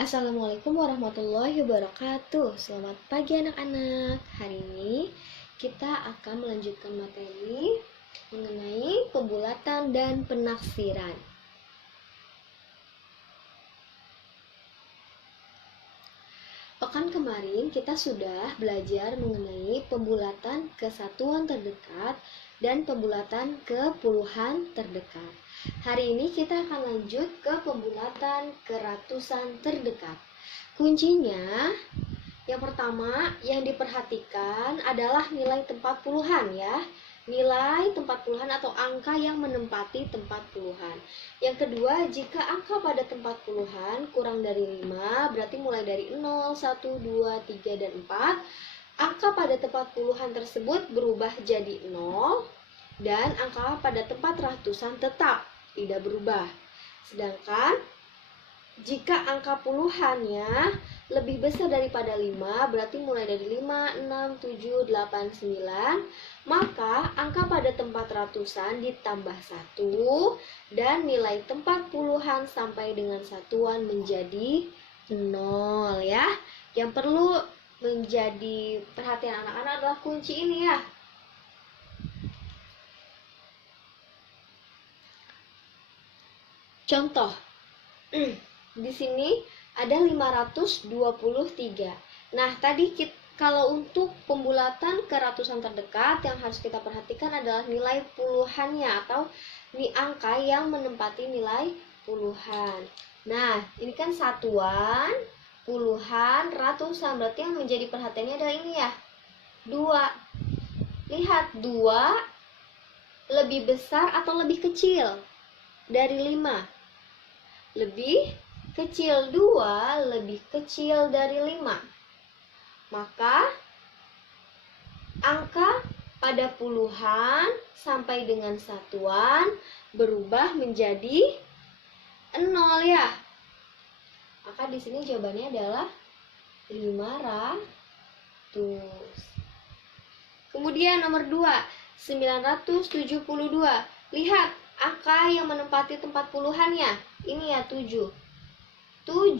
Assalamualaikum warahmatullahi wabarakatuh. Selamat pagi anak-anak. Hari ini kita akan melanjutkan materi mengenai pembulatan dan penafsiran. Pekan kemarin kita sudah belajar mengenai pembulatan ke satuan terdekat dan pembulatan ke puluhan terdekat. Hari ini kita akan lanjut ke pembulatan ke ratusan terdekat. Kuncinya yang pertama yang diperhatikan adalah nilai tempat puluhan ya. Nilai tempat puluhan atau angka yang menempati tempat puluhan. Yang kedua, jika angka pada tempat puluhan kurang dari 5, berarti mulai dari 0, 1, 2, 3, dan 4, angka pada tempat puluhan tersebut berubah jadi 0, dan angka pada tempat ratusan tetap tidak berubah. Sedangkan jika angka puluhannya lebih besar daripada 5, berarti mulai dari 5, 6, 7, 8, 9, maka angka pada tempat ratusan ditambah 1 dan nilai tempat puluhan sampai dengan satuan menjadi 0 ya. Yang perlu menjadi perhatian anak-anak adalah kunci ini ya. Contoh. Di sini ada 523. Nah, tadi kalau untuk pembulatan ke ratusan terdekat yang harus kita perhatikan adalah nilai puluhannya atau angka yang menempati nilai puluhan. Nah, ini kan satuan, puluhan, ratusan. Berarti yang menjadi perhatiannya adalah ini ya. 2. Lihat, 2 lebih besar atau lebih kecil dari 5? Lebih kecil. 2 lebih kecil dari 5. Maka angka pada puluhan sampai dengan satuan berubah menjadi 0 ya. Maka di sini jawabannya adalah 500. Kemudian nomor 2, 972. Lihat angka yang menempati tempat puluhannya. Ini ya 7. 7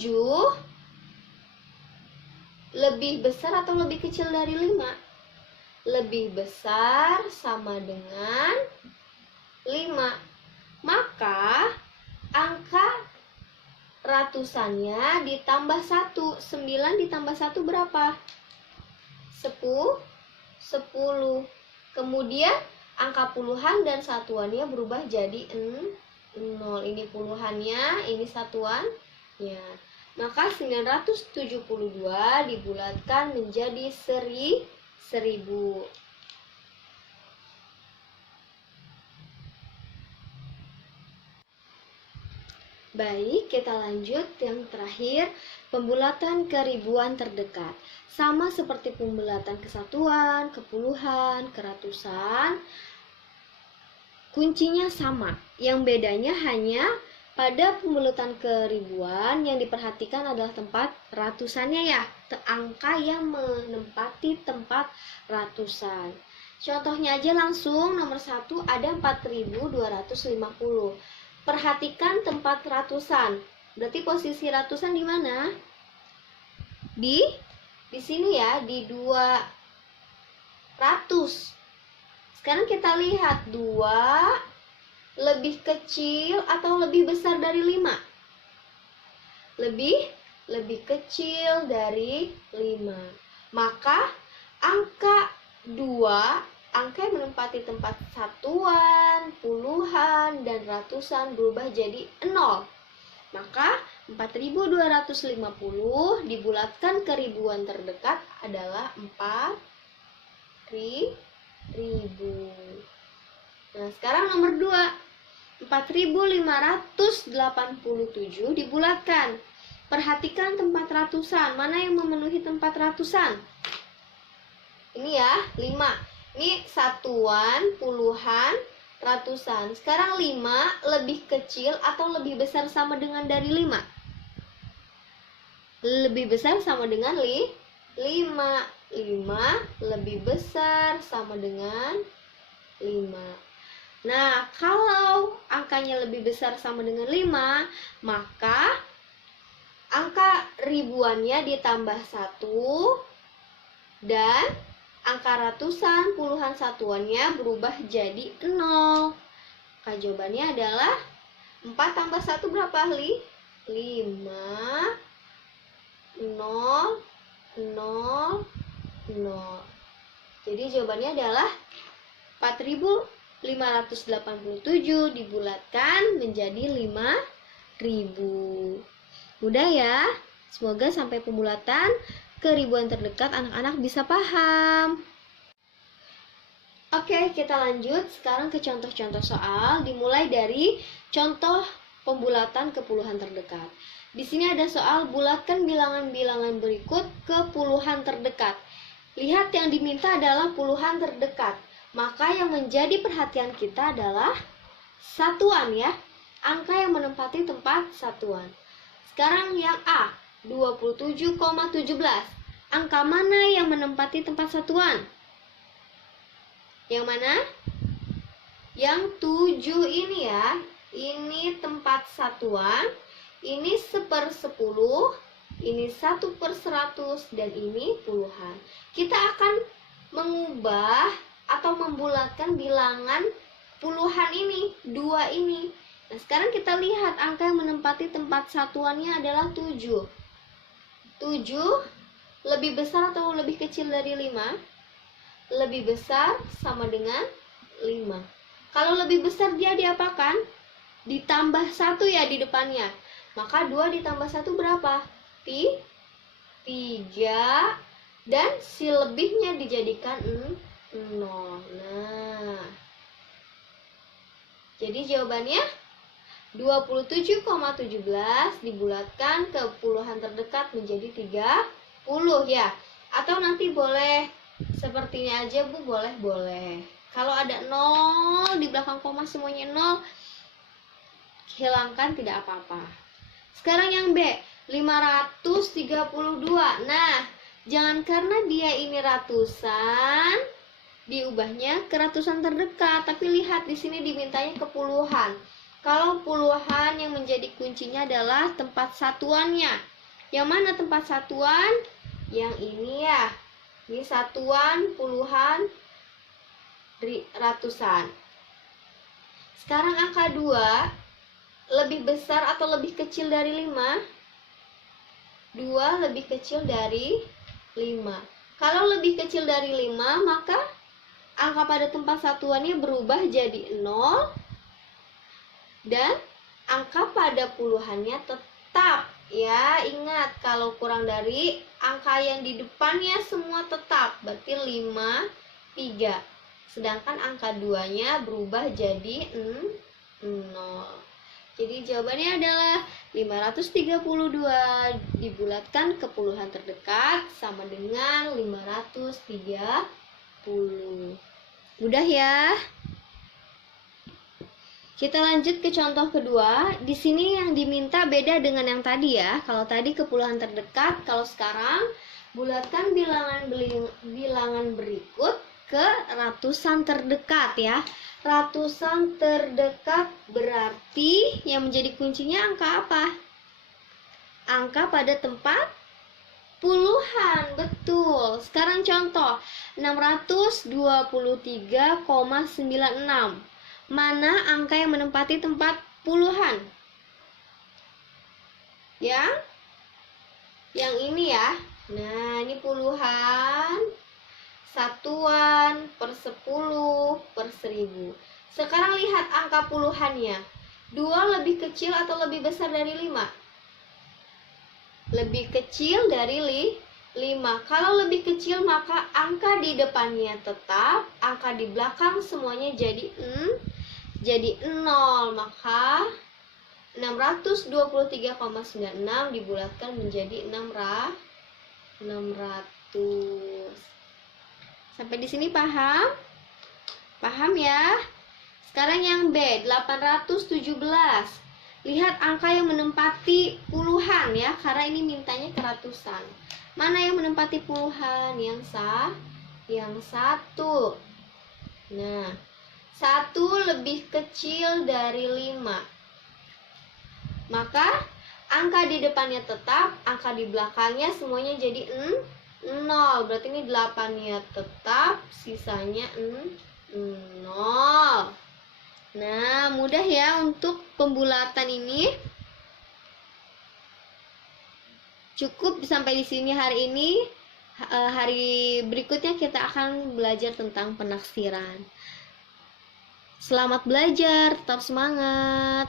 lebih besar atau lebih kecil dari 5? Lebih besar, sama dengan 5. Maka angka ratusannya ditambah 1. 9 ditambah 1 berapa? 10. Kemudian angka puluhan dan satuannya berubah jadi 0. Ini puluhannya, ini satuannya. Maka 972 dibulatkan menjadi 1000. Baik, kita lanjut yang terakhir, pembulatan ke ribuan terdekat. Sama seperti pembulatan ke satuan, ke puluhan, ke ratusan, kuncinya sama. Yang bedanya hanya pada pembulatan ke ribuan yang diperhatikan adalah tempat ratusannya ya, angka yang menempati tempat ratusan. Contohnya aja langsung, nomor 1 ada 4250. Perhatikan tempat ratusan. Berarti posisi ratusan di mana? Di sini ya, di 200. Sekarang kita lihat 2 lebih kecil atau lebih besar dari 5? Lebih kecil dari 5. Maka angka 2, angka yang menempati tempat satuan, puluhan, dan ratusan berubah jadi 0. Maka 4250 dibulatkan ke ribuan terdekat adalah 4000. Nah, sekarang nomor 2, 4587 dibulatkan. Perhatikan tempat ratusan. Mana yang memenuhi tempat ratusan? Ini ya, 5. Ini satuan, puluhan, ratusan. Sekarang 5 lebih kecil atau lebih besar sama dengan dari 5? Lebih besar sama dengan 5. 5 lebih besar sama dengan 5. Nah, kalau angkanya lebih besar sama dengan 5, maka angka ribuannya ditambah 1 dan angka ratusan puluhan satuannya berubah jadi 0. Maka jawabannya adalah 4 tambah 1 berapa, Li? 5, 0, 0, 0. Jadi jawabannya adalah 4.587 dibulatkan menjadi 5.000. Mudah ya? Semoga sampai pembulatan ke ribuan terdekat anak-anak bisa paham. Oke, kita lanjut sekarang ke contoh-contoh soal, dimulai dari contoh pembulatan ke puluhan terdekat. Di sini ada soal bulatkan bilangan-bilangan berikut ke puluhan terdekat. Lihat, yang diminta adalah puluhan terdekat. Maka yang menjadi perhatian kita adalah satuan ya, angka yang menempati tempat satuan. Sekarang yang A, 27,17. Angka mana yang menempati tempat satuan? Yang mana? Yang 7 ini ya. Ini tempat satuan. Ini 1/10. Ini 1/100. Dan ini puluhan. Kita akan mengubah atau membulatkan bilangan puluhan ini, 2 ini. Nah, sekarang kita lihat angka yang menempati tempat satuannya adalah 7. 7 lebih besar atau lebih kecil dari 5? Lebih besar, sama dengan 5. Kalau lebih besar dia diapakan? Ditambah 1 ya di depannya. Maka 2 ditambah 1 berapa? 3. Dan si lebihnya dijadikan 0. Nah, jadi jawabannya 27,17 dibulatkan ke puluhan terdekat menjadi 30 ya. Atau nanti boleh sepertinya aja Bu, boleh. Kalau ada 0 di belakang koma semuanya 0, hilangkan, tidak apa-apa. Sekarang yang B, 532. Nah, jangan karena dia ini ratusan diubahnya ke ratusan terdekat, tapi lihat di sini dimintanya ke puluhan. Kalau puluhan yang menjadi kuncinya adalah tempat satuannya. Yang mana tempat satuan? Yang ini ya. Ini satuan, puluhan, ratusan. Sekarang angka 2 lebih besar atau lebih kecil dari 5? 2 lebih kecil dari 5. Kalau lebih kecil dari 5, maka angka pada tempat satuannya berubah jadi 0. Dan angka pada puluhannya tetap ya. Ingat, kalau kurang dari angka yang di depannya semua tetap, berarti 5, 3. Sedangkan angka 2-nya berubah jadi 0. Jadi jawabannya adalah 532 dibulatkan ke puluhan terdekat sama dengan 530. Mudah ya? Kita lanjut ke contoh kedua. Di sini yang diminta beda dengan yang tadi ya. Kalau tadi ke puluhan terdekat, kalau sekarang bulatkan bilangan berikut ke ratusan terdekat ya. Ratusan terdekat berarti yang menjadi kuncinya angka apa? Angka pada tempat puluhan, betul. Sekarang contoh 623,96. Mana angka yang menempati tempat puluhan? Yang ini ya. Nah, ini puluhan, satuan, per 10, per 1000. Sekarang lihat angka puluhannya. 2 lebih kecil atau lebih besar dari 5? Lebih kecil dari 5. Kalau lebih kecil maka angka di depannya tetap, angka di belakang semuanya jadi 0. Maka 623,96 dibulatkan menjadi 600. Sampai di sini paham? Paham ya? Sekarang yang B, 817. Lihat angka yang menempati puluhan ya, karena ini mintanya ke ratusan. Mana yang menempati puluhan? Yang 1. Nah, 1 lebih kecil dari 5. Maka Angka di depannya tetap, angka di belakangnya semuanya jadi 0. Berarti ini 8-nya tetap, sisanya 0. Nah, mudah ya untuk pembulatan ini. Cukup sampai di sini hari ini. Hari berikutnya kita akan belajar tentang penaksiran. Selamat belajar, tetap semangat.